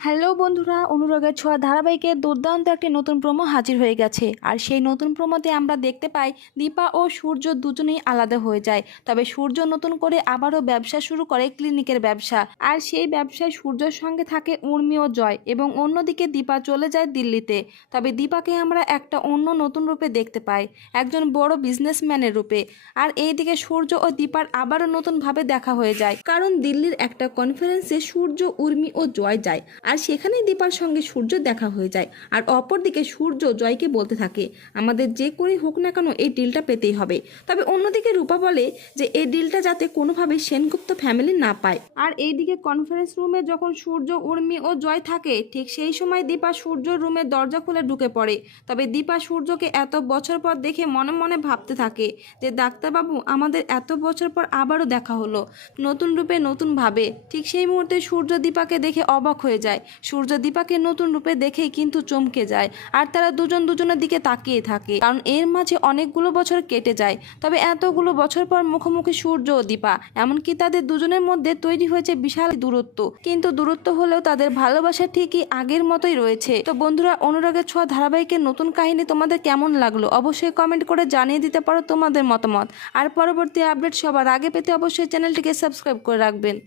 Hello বন্ধুরা, অনুরাগের ছোঁয়া ধারাবাহিকের দুর্দান্ত একটি নতুন প্রোমো হাজির হয়ে গেছে। আর সেই নতুন প্রোমোতে আমরা দেখতে পাই দীপা ও সূর্য দুজনেই আলাদা হয়ে যায়। তবে সূর্য নতুন করে আবারও ব্যবসা শুরু করে, ক্লিনিকের ব্যবসা। আর সেই ব্যবসায় সূর্যর সঙ্গে থাকে উর্মি ও জয়, এবং অন্যদিকে দীপা চলে যায় দিল্লিতে। তবে দীপাকে আমরা একটা অন্য নতুন রূপে দেখতে পাই, একজন বড় বিজনেসম্যানের রূপে। আর এইদিকে সূর্য ও দীপার আবারও নতুনভাবে দেখা হয়ে যায়, কারণ দিল্লির একটা কনফারেন্সে সূর্য, উর্মি ও জয় যায়। আর সেখানেই দীপার সঙ্গে সূর্য দেখা হয়ে যায়। আর অপরদিকে সূর্য জয়কে বলতে থাকে, আমাদের যে করেই হোক না কেন এই ডিলটা পেতেই হবে। তবে অন্যদিকে রূপা বলে যে এই ডিলটা যাতে কোনোভাবে সেনগুপ্ত ফ্যামিলি না পায়। আর এইদিকে কনফারেন্স রুমে যখন সূর্য, উর্মি ও জয় থাকে, ঠিক সেই সময় দীপা সূর্যর রুমের দরজা খুলে ঢুকে পড়ে। তবে দীপা সূর্যকে এত বছর পর দেখে মনে মনে ভাবতে থাকে যে ডাক্তারবাবু, আমাদের এত বছর পর আবারও দেখা হলো, নতুন রূপে নতুনভাবে। ঠিক সেই মুহূর্তে সূর্য দীপাকে দেখে অবাক হয়ে যায়। সূর্য দীপাকে নতুন রূপে দেখেই কিন্তু চমকে যায়। আর তারা দুজন দুজনের দিকে তাকিয়ে থাকে, কারণ এর মাঝে অনেকগুলো বছর কেটে যায়। তবে এতগুলো বছর পর মুখোমুখি সূর্য ও দীপা, এমনকি তাদের দুজনের মধ্যে তৈরি হয়েছে বিশাল দূরত্ব। কিন্তু দূরত্ব হলেও তাদের ভালোবাসা ঠিকই আগের মতোই রয়েছে। তো বন্ধুরা, অনুরাগের ছোঁয়া ধারাবাহিকের নতুন কাহিনী তোমাদের কেমন লাগলো অবশ্যই কমেন্ট করে জানিয়ে দিতে পারো তোমাদের মতামত। আর পরবর্তী আপডেট সবার আগে পেতে অবশ্যই চ্যানেলটিকে সাবস্ক্রাইব করে রাখবেন।